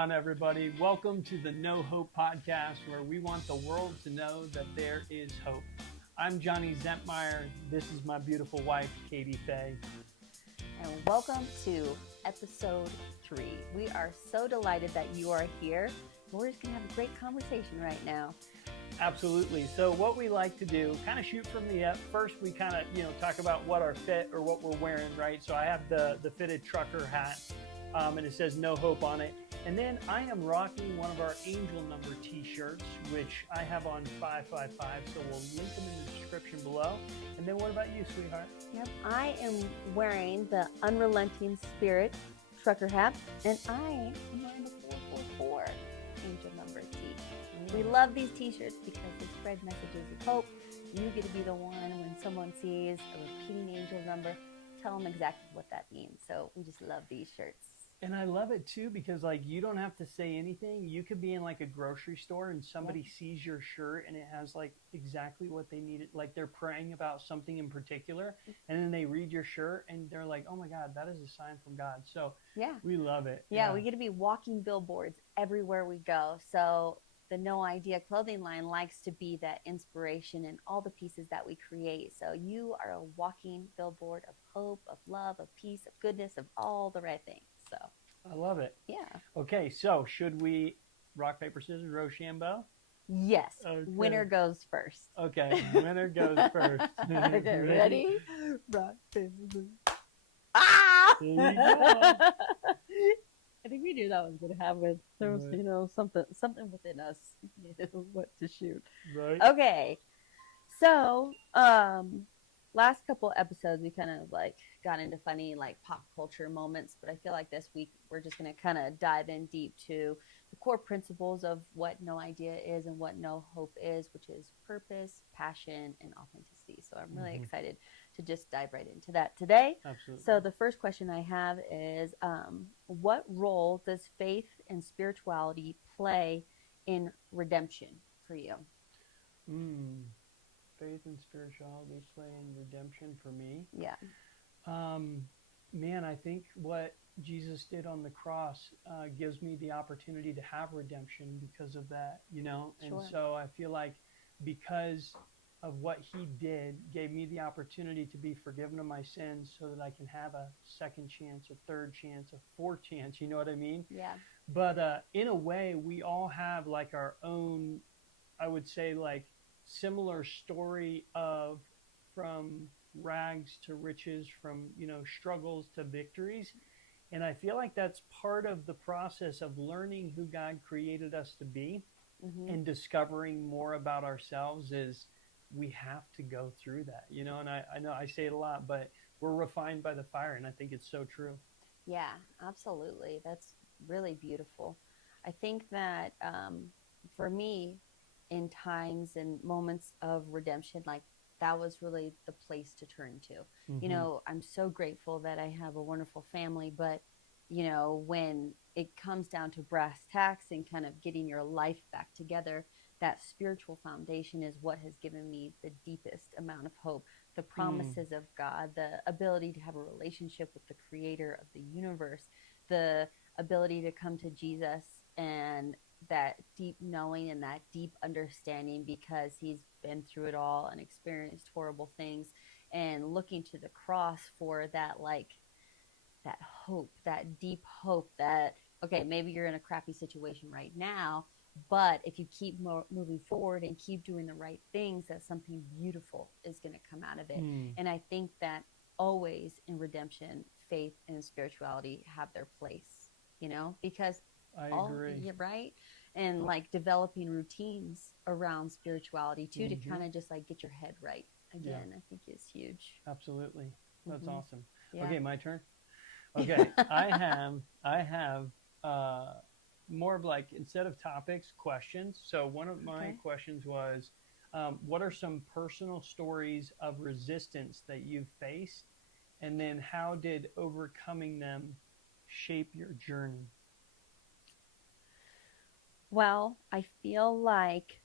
on, everybody? Welcome to the No Hope Podcast, where we want the world to know that there is hope. I'm Johnny Zentmeyer. This is my beautiful wife, Kaytee. And welcome to episode 3. We are so delighted that you are here. We're just going to have a great conversation right now. Absolutely. So what we like to do, kind of shoot from the hip. First, we kind of, talk about what our fit or what we're wearing, right? So I have the fitted trucker hat, and it says No Hope on it. And then I am rocking one of our angel number t-shirts, which I have on 555. So we'll link them in the description below. And then what about you, sweetheart? Yep, I am wearing the Unrelenting Spirit trucker hat, and I am wearing the 444 angel number tee. We love these t-shirts because they spread messages of hope. You get to be the one when someone sees a repeating angel number, tell them exactly what that means. So we just love these shirts. And I love it too because you don't have to say anything. You could be in a grocery store and somebody sees your shirt and it has exactly what they needed. Like they're praying about something in particular, and then they read your shirt and they're like, "Oh my God, that is a sign from God." So we love it. Yeah, we get to be walking billboards everywhere we go. So the No Idea clothing line likes to be that inspiration in all the pieces that we create. So you are a walking billboard of hope, of love, of peace, of goodness, of all the right things. So I love it. Yeah. Okay, so should we rock, paper, scissors, Rochambeau? Yes. Okay. Winner goes first. Okay, winner goes first. Okay, ready? Rock, paper, scissors. Ah! There you go. I think we knew that was going to happen. There was, something within us knew what to shoot. Right. Okay. So, last couple episodes, we kind of got into funny pop culture moments, but I feel like this week we're just going to kind of dive in deep to the core principles of what No Idea is and what No Hope is, which is purpose, passion, and authenticity. So I'm really excited to just dive right into that today. Absolutely. So the first question I have is, what role does faith and spirituality play in redemption for you? Faith and spirituality play in redemption for me. Yeah. Man, I think what Jesus did on the cross gives me the opportunity to have redemption because of that, And Sure. So I feel like because of what he did, gave me the opportunity to be forgiven of my sins so that I can have a second chance, a third chance, a fourth chance, you know what I mean? Yeah. But in a way, we all have our own, I would say similar story of from rags to riches, from struggles to victories, and I feel like that's part of the process of learning who God created us to be and discovering more about ourselves. Is we have to go through that, and I know I say it a lot, but we're refined by the fire, and I think it's so true. Yeah, absolutely. That's really beautiful. I think that for me, in times and moments of redemption, that was really the place to turn to. I'm so grateful that I have a wonderful family, but when it comes down to brass tacks and kind of getting your life back together, that spiritual foundation is what has given me the deepest amount of hope. The promises of God, the ability to have a relationship with the creator of the universe, the ability to come to Jesus, and that deep knowing and that deep understanding because he's been through it all and experienced horrible things, and looking to the cross for that that hope, that deep hope that, okay, maybe you're in a crappy situation right now, but if you keep moving forward and keep doing the right things, that something beautiful is going to come out of it. And I think that always in redemption, faith and spirituality have their place, because I agree. Right? And developing routines around spirituality too, to kind of just get your head right again, I think is huge. Absolutely. That's awesome. Yeah. Okay, my turn. Okay, I have more of instead of topics, questions. So one of my questions was, what are some personal stories of resistance that you've faced? And then how did overcoming them shape your journey? Well, I feel like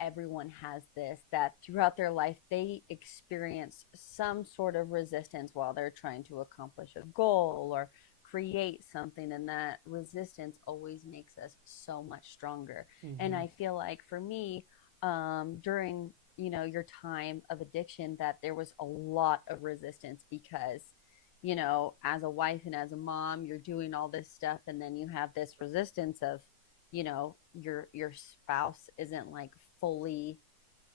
everyone has this, that throughout their life, they experience some sort of resistance while they're trying to accomplish a goal or create something, and that resistance always makes us so much stronger. And Mm-hmm. I feel like for me, during your time of addiction, that there was a lot of resistance because as a wife and as a mom, you're doing all this stuff, and then you have this resistance of your spouse isn't like fully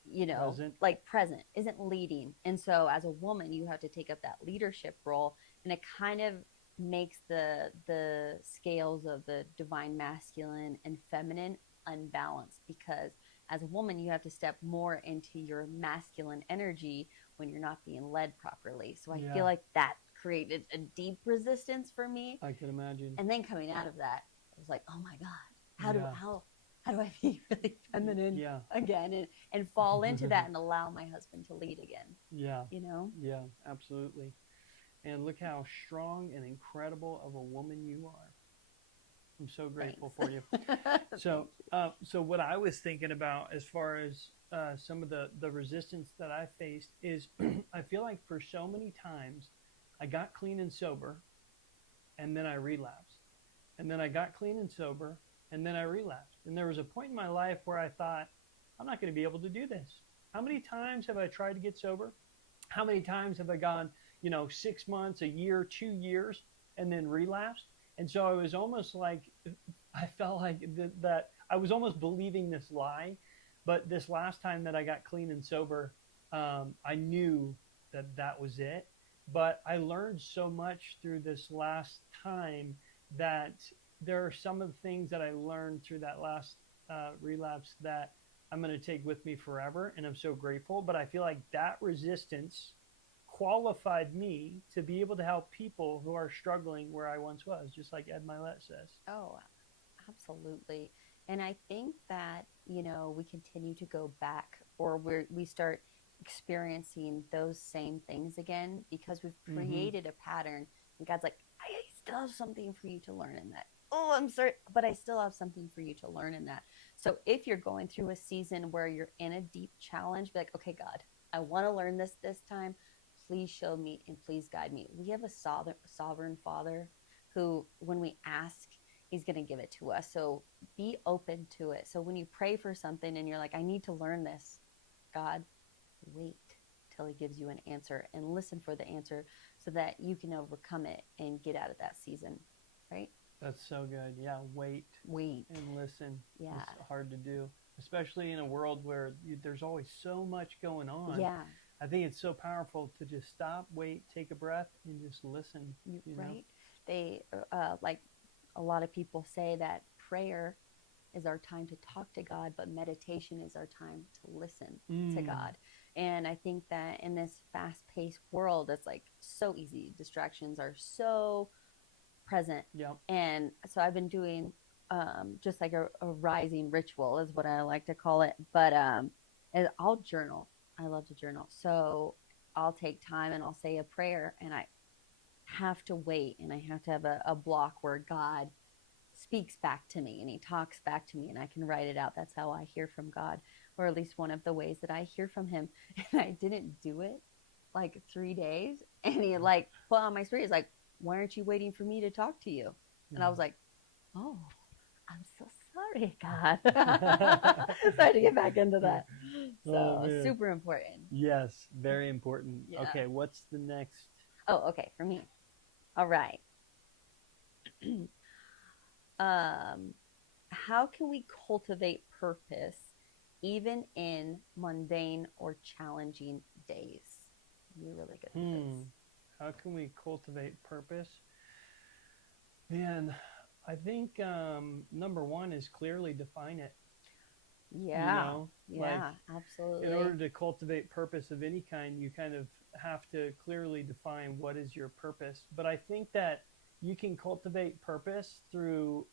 Present. like present, isn't leading. And so as a woman, you have to take up that leadership role, and it kind of makes the scales of the divine masculine and feminine unbalanced, because as a woman, you have to step more into your masculine energy when you're not being led properly. So I feel Yeah, like that created a deep resistance for me. I can imagine. And then coming out of that, I was like, oh my God, how do Yeah. how do I be really feminine Yeah. again, and fall into that and allow my husband to lead again, Yeah. you know? Yeah, absolutely. And look how strong and incredible of a woman you are. I'm so grateful Thanks. for you. So, Thank you. so what I was thinking about as far as some of the resistance that I faced is, I feel like for so many times, I got clean and sober, and then I relapsed, and then I got clean and sober, and then I relapsed. And there was a point in my life where I thought, I'm not going to be able to do this. How many times have I tried to get sober? How many times have I gone, 6 months, a year, 2 years, and then relapsed? And so I was almost like, I felt like that I was almost believing this lie. But this last time that I got clean and sober, I knew that that was it. But I learned so much through this last time that there are some of the things that I learned through that last relapse that I'm going to take with me forever. And I'm so grateful. But I feel like that resistance qualified me to be able to help people who are struggling where I once was, just like Ed Milet says. Oh, absolutely. And I think that, we continue to go back, or we start experiencing those same things again because we've Mm-hmm. created a pattern. And God's like, I still have something for you to learn in that. Oh, I'm sorry, but I still have something for you to learn in that. So if you're going through a season where you're in a deep challenge, be like, okay, God, I want to learn this time. Please show me and please guide me. We have a sovereign Father who, when we ask, he's going to give it to us. So be open to it. So when you pray for something and you're like, I need to learn this, God, wait till he gives you an answer and listen for the answer so that you can overcome it and get out of that season, right? That's so good. Yeah, wait Wait. and listen. Yeah. It's hard to do, especially in a world where there's always so much going on. Yeah. I think it's so powerful to just stop, wait, take a breath, and just listen. You know. Right. They like a lot of people say that prayer is our time to talk to God, but meditation is our time to listen to Mm. God. And I think that in this fast paced world, it's like so easy. Distractions are so present. Yep. And so I've been doing just like a rising ritual, is what I like to call it. But I'll journal. I love to journal. So I'll take time and I'll say a prayer, and I have to wait, and I have to have a block where God speaks back to me and he talks back to me and I can write it out. That's how I hear from God, or at least one of the ways that I hear from him. And I didn't do it like 3 days. And he like put on my story, he's like, why aren't you waiting for me to talk to you? And I was like, oh, I'm so sorry, God. So I had to get back into that. Oh So man. super important. Yes, very important. Yeah. Okay, what's the next? Oh, okay, for me. All right. um how can we cultivate purpose even in mundane or challenging days? You're really good with this. Hmm. How can we cultivate purpose? Man, I think number one is clearly define it. You Yeah, know, like yeah, in order absolutely. to cultivate purpose of any kind, you kind of have to clearly define what is your purpose. But I think that you can cultivate purpose through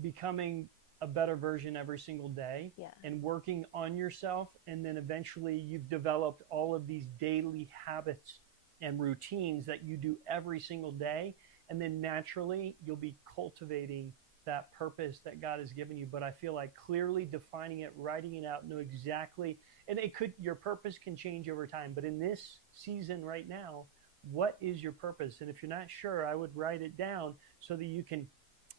becoming a better version every single day Yeah, and working on yourself. And then eventually you've developed all of these daily habits and routines that you do every single day. And then naturally you'll be cultivating that purpose that God has given you. But I feel like clearly defining it, writing it out, know exactly, and it could, your purpose can change over time. But in this season right now, what is your purpose? And if you're not sure, I would write it down so that you can,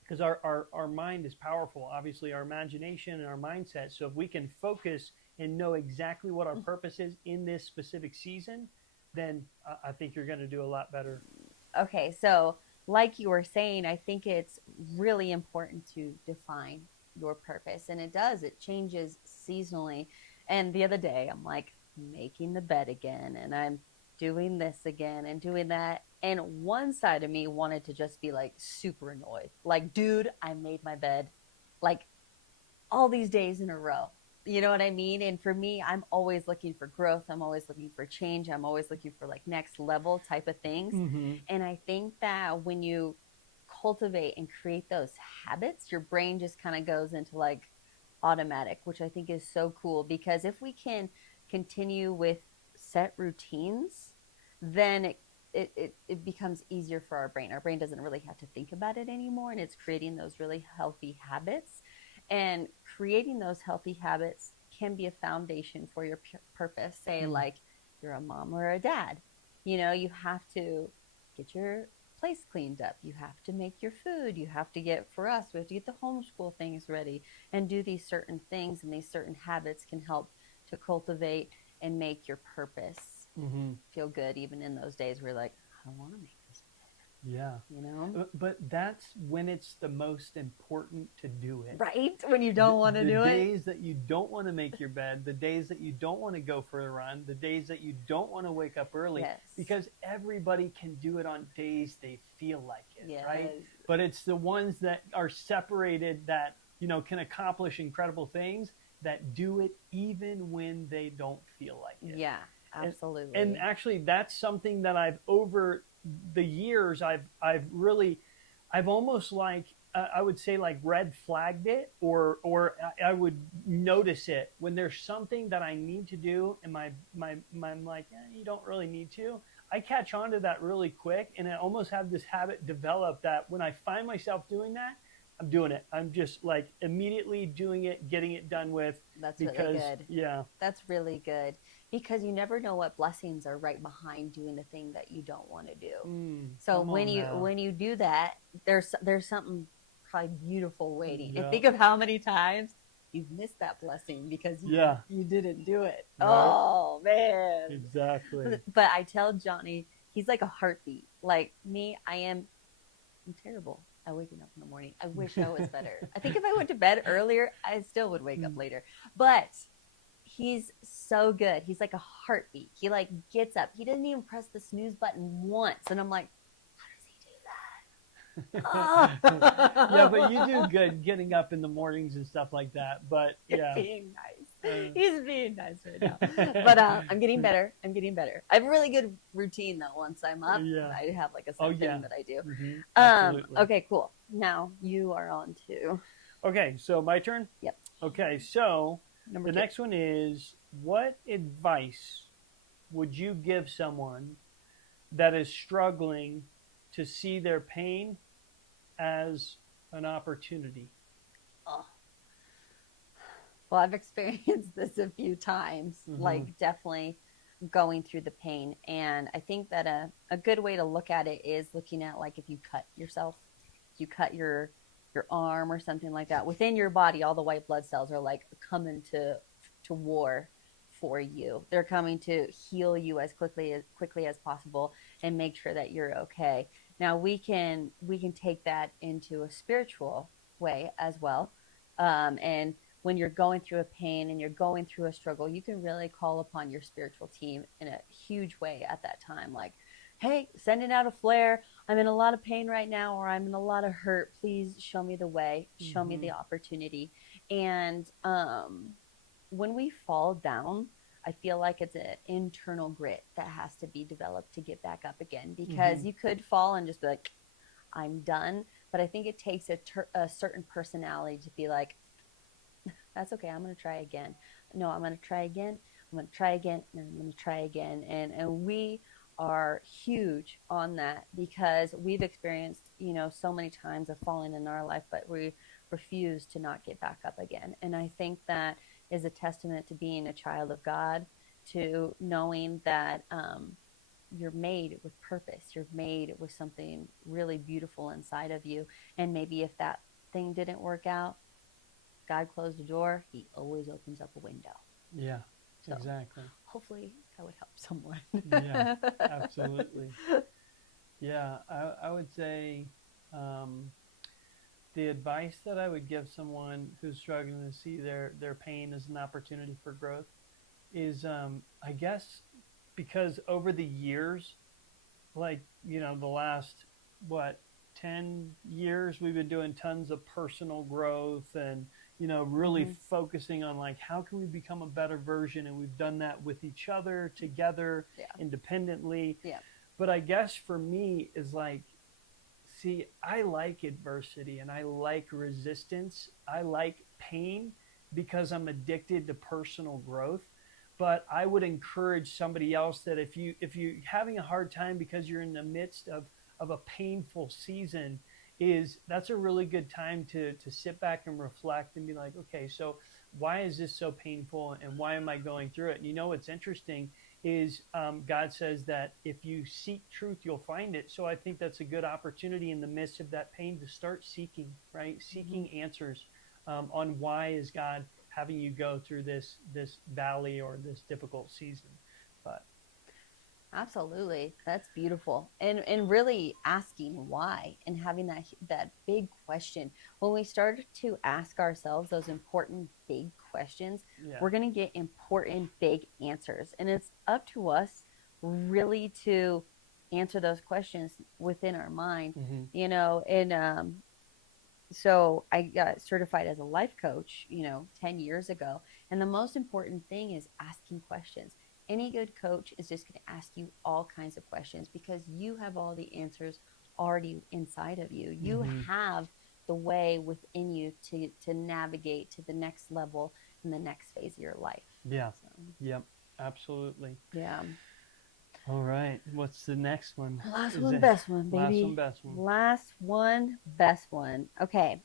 because our mind is powerful, obviously, our imagination and our mindset. So if we can focus and know exactly what our purpose is in this specific season, then I think you're going to do a lot better. Okay, so like you were saying, I think it's really important to define your purpose. And it does, it changes seasonally. And the other day, I'm like making the bed again, and I'm doing this again and doing that. And one side of me wanted to just be like super annoyed. Like, dude, I made my bed like all these days in a row. You know what I mean? And for me, I'm always looking for growth. I'm always looking for change. I'm always looking for like next level type of things. Mm-hmm. And I think that when you cultivate and create those habits, your brain just kind of goes into like automatic, which I think is so cool because if we can continue with set routines, then it becomes easier for our brain. Our brain doesn't really have to think about it anymore, and it's creating those really healthy habits. And creating those healthy habits can be a foundation for your purpose. Say, Mm. like you're a mom or a dad, you know, you have to get your place cleaned up. You have to make your food. You have to get, for us, we have to get the homeschool things ready and do these certain things. And these certain habits can help to cultivate and make your purpose Mm-hmm. feel good, even in those days where you're like, I don't want to make this, Yeah. you know? But that's when it's the most important to do it. Right? When you don't want to The do it. days that you don't want to make your bed, the days that you don't want to go for a run, the days that you don't want to wake up early, Yes. because everybody can do it on days they feel like it, right? Yes. But it's the ones that are separated that, can accomplish incredible things that do it even when they don't feel like it. Yeah, And absolutely. actually that's something that I've over the years I've really I've almost like I would say like red flagged it, or I would notice it when there's something that I need to do, and I'm like, you don't really need to. I catch on to that really quick, and I almost have this habit develop that when I find myself doing that, I'm doing it. I'm just like immediately doing it, getting it done with, That's really because good. yeah. That's really good because you never know what blessings are right behind doing the thing that you don't want to do. So Come when on you now. when you do that, there's something probably beautiful waiting. And Yeah. think of how many times you've missed that blessing because Yeah. you didn't do it. Right. Oh man. Exactly. But I tell Johnny, he's like a heartbeat. Like me, I'm terrible at waking up in the morning. I wish I was better. I think if I went to bed earlier, I still would wake up later. But he's so good. He's like a heartbeat. He like gets up. He doesn't even press the snooze button once. And I'm like, how does he do Yeah, but that? you do good getting up in the mornings and stuff like that. But You're yeah. being nice. Uh, He's being nice right now. But I'm getting better. I'm getting better. I have a really good routine though. Once I'm up, yeah. I have like a Oh set yeah. thing that I do. Absolutely. Okay, cool. Now you are on to, Okay, so my turn. yep, Okay, so number the two. next one is, what advice would you give someone that is struggling to see their pain as an opportunity? Oh, well, I've experienced this a few times, Mm-hmm. like definitely going through the pain. And I think that a good way to look at it is looking at like if you cut yourself, if you cut your arm or something like that, within your body, all the white blood cells are like coming to war for you. They're coming to heal you as quickly as possible and make sure that you're okay. Now we can take that into a spiritual way as well. And when you're going through a pain and you're going through a struggle, you can really call upon your spiritual team in a huge way at that time. Like, hey, sending out a flare. I'm in a lot of pain right now, or I'm in a lot of hurt. Please show me the way, show me Mm-hmm. the opportunity. And when we fall down, I feel like it's an internal grit that has to be developed to get back up again Mm-hmm. because you could fall and just be like, I'm done. But I think it takes a certain personality to be like, that's okay. I'm going to try again. No, I'm going to try again. I'm going to try again. And I'm going to try again. And we are huge on that because we've experienced, so many times of falling in our life, but we refuse to not get back up again. And I think that is a testament to being a child of God, to knowing that you're made with purpose. You're made with something really beautiful inside of you. And maybe if that thing didn't work out, God closed the door, he always opens up a window. Yeah, So exactly. hopefully that would help someone. Yeah, absolutely. Yeah, I would say um, the advice that I would give someone who's struggling to see their pain as an opportunity for growth is, I guess, because over the years, like, the last, what, 10 years, we've been doing tons of personal growth and, really Hmm. focusing on like, how can we become a better version? And we've done that with each other, together, Yeah. independently. Yeah. But I guess for me is like, see, I like adversity and I like resistance. I like pain because I'm addicted to personal growth. But I would encourage somebody else that if you're having a hard time because you're in the midst of a painful season, is that's a really good time to sit back and reflect and be like, okay, so why is this so painful and why am I going through it? And what's interesting is, God says that if you seek truth, you'll find it. So I think that's a good opportunity in the midst of that pain to start seeking, right? Hmm. Seeking answers on why is God having you go through this valley or this difficult season. But Absolutely. That's beautiful. And really asking why and having that big question. When we start to ask ourselves those important big questions, yeah, we're going to get important big answers. And it's up to us really to answer those questions within our mind, mm-hmm. and so I got certified as a life coach, 10 years ago. And the most important thing is asking questions. Any good coach is just going to ask you all kinds of questions because you have all the answers already inside of you. You Mm-hmm. have the way within you to navigate to the next level in the next phase of your life. Yeah, So, yep, absolutely. yeah. All right, what's the next one? Last Is one, it best one, last one, baby. best one? Last one, best one. Okay.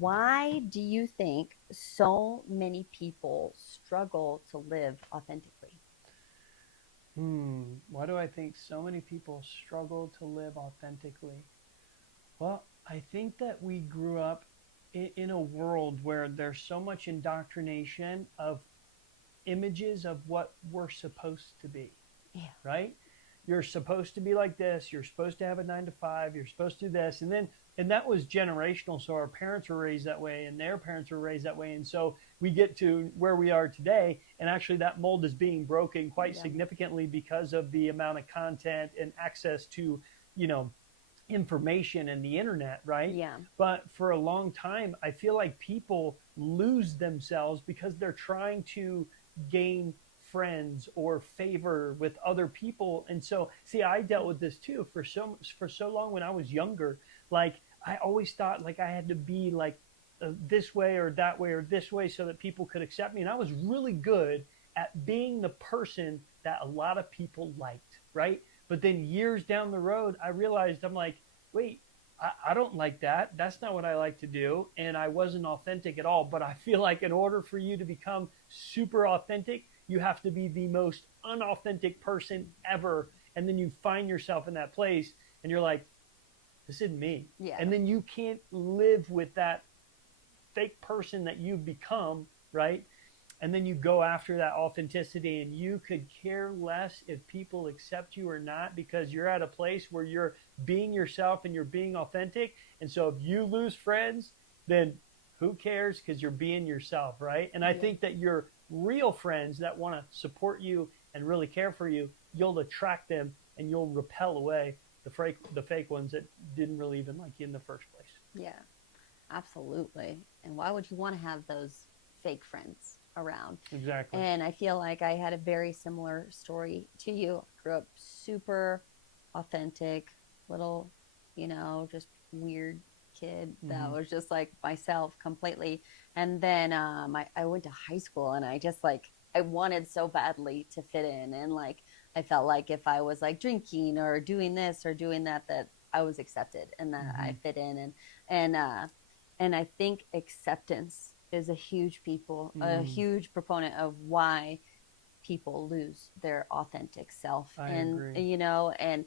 Why do you think so many people struggle to live authentically? Why do I think so many people struggle to live authentically? Well, I think that we grew up in a world where there's so much indoctrination of images of what we're supposed to be, Yeah. right? You're supposed to be like this. You're supposed to have a 9 to 5. You're supposed to do this. And that was generational. So our parents were raised that way and their parents were raised that way. And so we get to where we are today. And actually, that mold is being broken quite Yeah. significantly because of the amount of content and access to, you know, information and the internet, right? Yeah. But for a long time, I feel like people lose themselves because they're trying to gain friends or favor with other people. And so, see, I dealt with this too for so long when I was younger. Like, I always thought like I had to be like this way or that way or this way so that people could accept me. And I was really good at being the person that a lot of people liked, right? But then years down the road, I realized I'm like, wait, I don't like that. That's not what I like to do. And I wasn't authentic at all. But I feel like in order for you to become super authentic, you have to be the most unauthentic person ever. And then you find yourself in that place and you're like, this isn't me. Yeah. And then you can't live with that fake person that you've become, right? And then you go after that authenticity and you could care less if people accept you or not because you're at a place where you're being yourself and you're being authentic. And so if you lose friends, then who cares because you're being yourself, right? And I Yeah. think that your real friends that want to support you and really care for you, you'll attract them and you'll repel away the fake ones that didn't really even like you in the first place. Yeah. Absolutely. And why would you want to have those fake friends around? Exactly. And I feel like I had a very similar story to you. I grew up super authentic, little, just weird kid that Mm-hmm. was just like myself completely. And then I went to high school and I just like, I wanted so badly to fit in. And like, I felt like if I was like drinking or doing this or doing that, that I was accepted and that Mm-hmm. I fit in. And I think acceptance is a huge proponent of why people lose their authentic self. I And agree. you know, and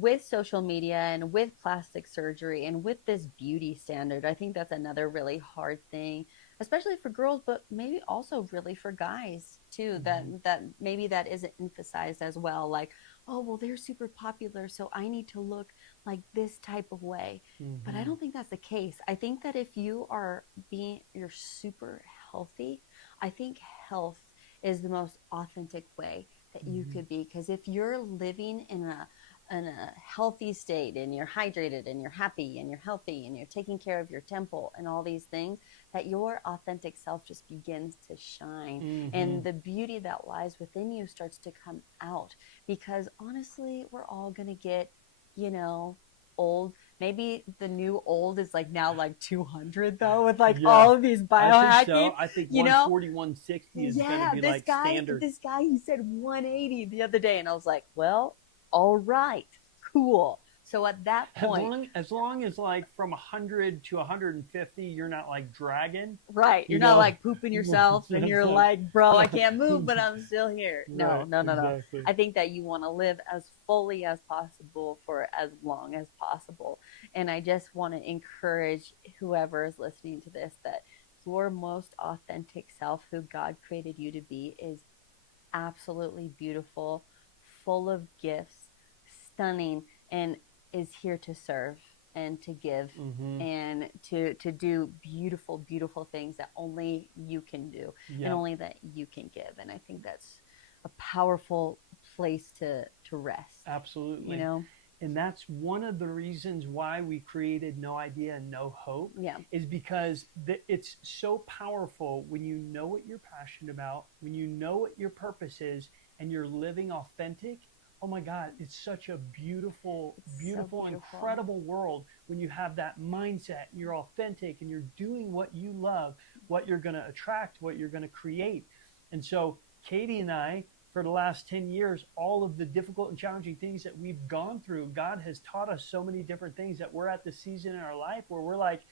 with social media and with plastic surgery and with this beauty standard, I think that's another really hard thing, especially for girls, but maybe also really for guys too, that Mm-hmm. maybe that isn't emphasized as well. Like, oh well, they're super popular, so I need to look like this type of way. But I Mm-hmm. don't think that's the case. I think that if you're super healthy, I think health is the most authentic way that you Mm-hmm. could be. Because if you're living in a healthy state and you're hydrated and you're happy and you're healthy and you're taking care of your temple and all these things, that your authentic self just begins to shine, Mm-hmm. and the beauty that lies within you starts to come out. Because honestly, we're all going to get, you know, old. Maybe the new old is like now like 200 though, with like Yeah, all of these I think biohacking, so. I think you know. 140, 160 is going to Yeah, be like standard. this guy, he said 180 the other day, and I was like, well, all right, cool. So at that point, As long as like from 100 to 150, you're not like dragging, right, you're you not know. like pooping yourself and That's you're like, like, bro, I can't move, but I'm still here. No, right, no, no, no. exactly. I think that you want to live as fully as possible for as long as possible. And I just want to encourage whoever is listening to this that your most authentic self, who God created you to be, is absolutely beautiful, full of gifts, stunning, and is here to serve and to give Mm-hmm. and to do beautiful, beautiful things that only you can do and Yep, only that you can give. And I think that's a powerful place to rest, you absolutely. know? And that's one of the reasons why we created No Idea and No Hope, Yeah. is because it's so powerful when you know what you're passionate about, when you know what your purpose is, and you're living authentic. Oh my God, it's such a beautiful, It's so beautiful, beautiful. incredible world when you have that mindset and you're authentic and you're doing what you love, what you're going to attract, what you're going to create. And so, Kaytee and I, for the last 10 years, all of the difficult and challenging things that we've gone through, God has taught us so many different things that we're at the season in our life where we're like,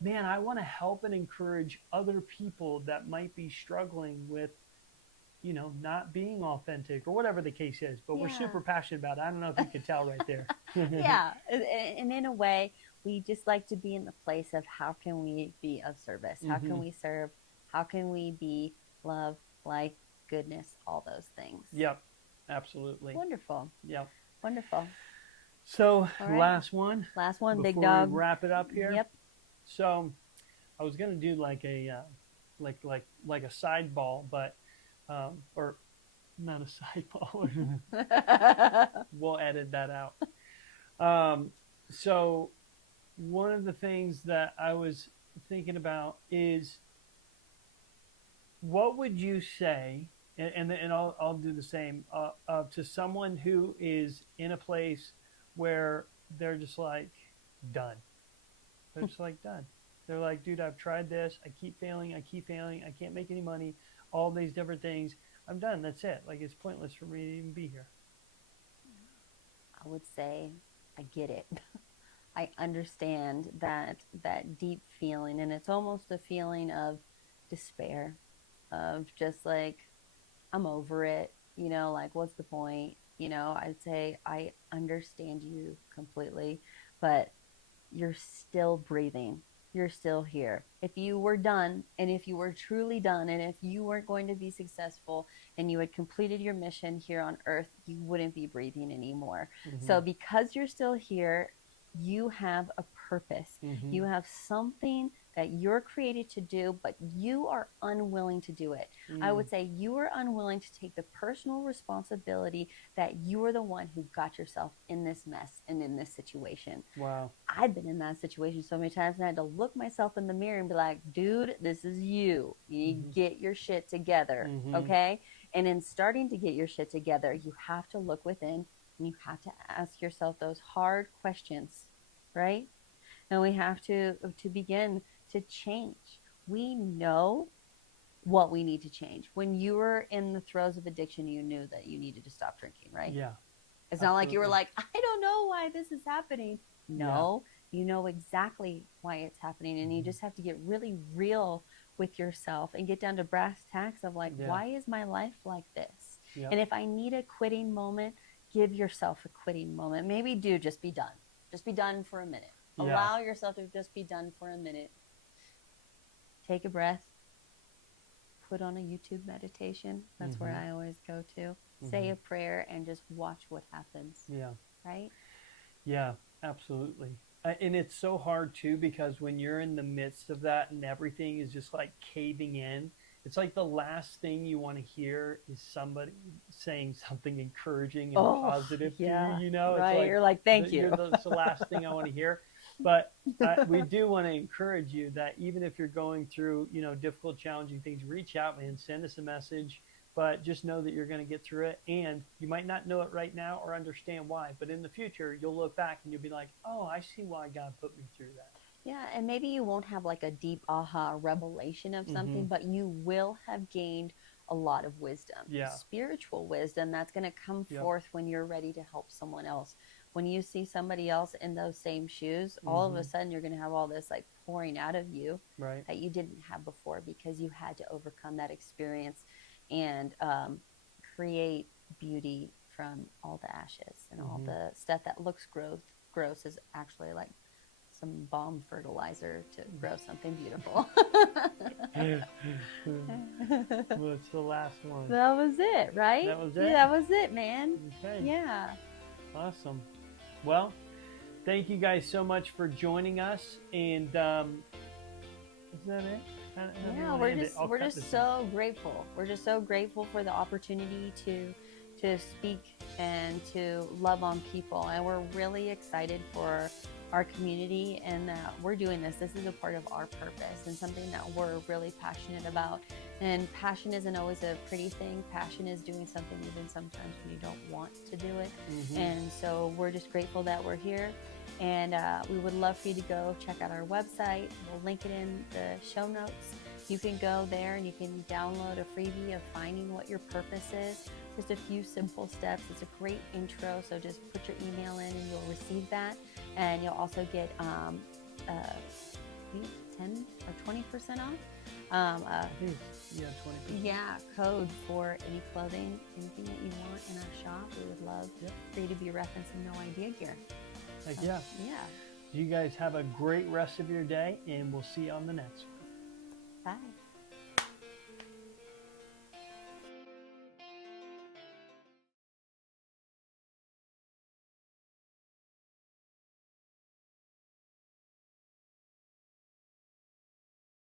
man, I want to help and encourage other people that might be struggling with, not being authentic or whatever the case is. But we're Yeah. super passionate about it. I don't know if you could tell right there. Yeah, and in a way, we just like to be in the place of how can we be of service? How can Hmm. we serve? How can we be love, light, goodness, all those things? Yep, absolutely. Wonderful. Yep. Wonderful. So, All right. last one Last one, big before we dog. wrap it up here. Yep. So, I was gonna do like a like a side ball, but or not a side ball. We'll edit that out. Um, so one of the things that I was thinking about is, what would you say, and I'll do the same, to someone who is in a place where they're just like done. They're just like done. They're like, dude, I've tried this. I keep failing. I keep failing. I can't make any money. All these different things. I'm done. That's it. Like, it's pointless for me to even be here. I would say I get it. I understand that deep feeling, and it's almost a feeling of despair, of just like I'm over it, like what's the point? I'd say I understand you completely, but you're still breathing. You're still here. If you were done, and if you were truly done, and if you weren't going to be successful and you had completed your mission here on earth, you wouldn't be breathing anymore. Mm-hmm. So, because you're still here, you have a purpose. Mm-hmm. You have something that you're created to do, but you are unwilling to do it. I Mm. would say you are unwilling to take the personal responsibility that you are the one who got yourself in this mess and in this situation. Wow. I've been in that situation so many times, and I had to look myself in the mirror and be like, dude, this is you. You need Mm-hmm. to get your shit together. Mm-hmm. Okay. And in starting to get your shit together, you have to look within and you have to ask yourself those hard questions, right? And we have to begin to change. We know what we need to change. When you were in the throes of addiction, you knew that you needed to stop drinking, right? Yeah. It's not like you were Absolutely. like, I don't know why this is happening. Yeah. No, you know exactly why it's happening. And you Mm-hmm. just have to get really real with yourself and get down to brass tacks of like, Yeah. why is my life like this? Yeah. And if I need a quitting moment, give yourself a quitting moment. Maybe do just be done. Just be done for a minute. Yeah. Allow yourself to just be done for a minute. Take a breath. Put on a YouTube meditation. That's where I always go to. Say a prayer and just watch what happens. Yeah. Right? Yeah, absolutely. And it's so hard too, because when you're in the midst of that and everything is just like caving in, it's like the last thing you want to hear is somebody saying something encouraging and Oh, positive to yeah. you. You know, it's Right. like You're like, thank you. it's the last thing I want to hear. But we do want to encourage you that even if you're going through, difficult, challenging things, reach out, man, send us a message. But just know that you're going to get through it, and you might not know it right now or understand why, but in the future you'll look back and you'll be like, oh, I see why God put me through that. Yeah, and maybe you won't have like a deep aha revelation of something, but you will have gained a lot of wisdom, Yeah. spiritual wisdom that's going to come Yep. forth when you're ready to help someone else. When you see somebody else in those same shoes, all of a sudden you're going to have all this like pouring out of you Right. that you didn't have before because you had to overcome that experience and create beauty from all the ashes and all the stuff that looks gross is actually like some bomb fertilizer to grow something beautiful. Well, it's the last one. That was it, right? That was it? Yeah, that was it, man. Okay. Yeah. Awesome. Well, thank you guys so much for joining us. And is that it? Yeah, we're just so grateful. We're just so grateful for the opportunity to speak and to love on people. And we're really excited for our community and that we're doing this. This is a part of our purpose and something that we're really passionate about. And passion isn't always a pretty thing. Passion is doing something even sometimes when you don't want to do it. And so we're just grateful that we're here. And we would love for you to go check out our website. We'll link it in the show notes. You can go there and you can download a freebie of finding what your purpose is. Just a few simple steps. It's a great intro. So just put your email in and you'll receive that. And you'll also get 10 or 20% off. Yeah, 20%. Yeah, code for any clothing, anything that you want in our shop. We would love for you to be referencing No Idea Gear. Heck yeah. Yeah. You guys have a great rest of your day, and we'll see you on the next one. Bye.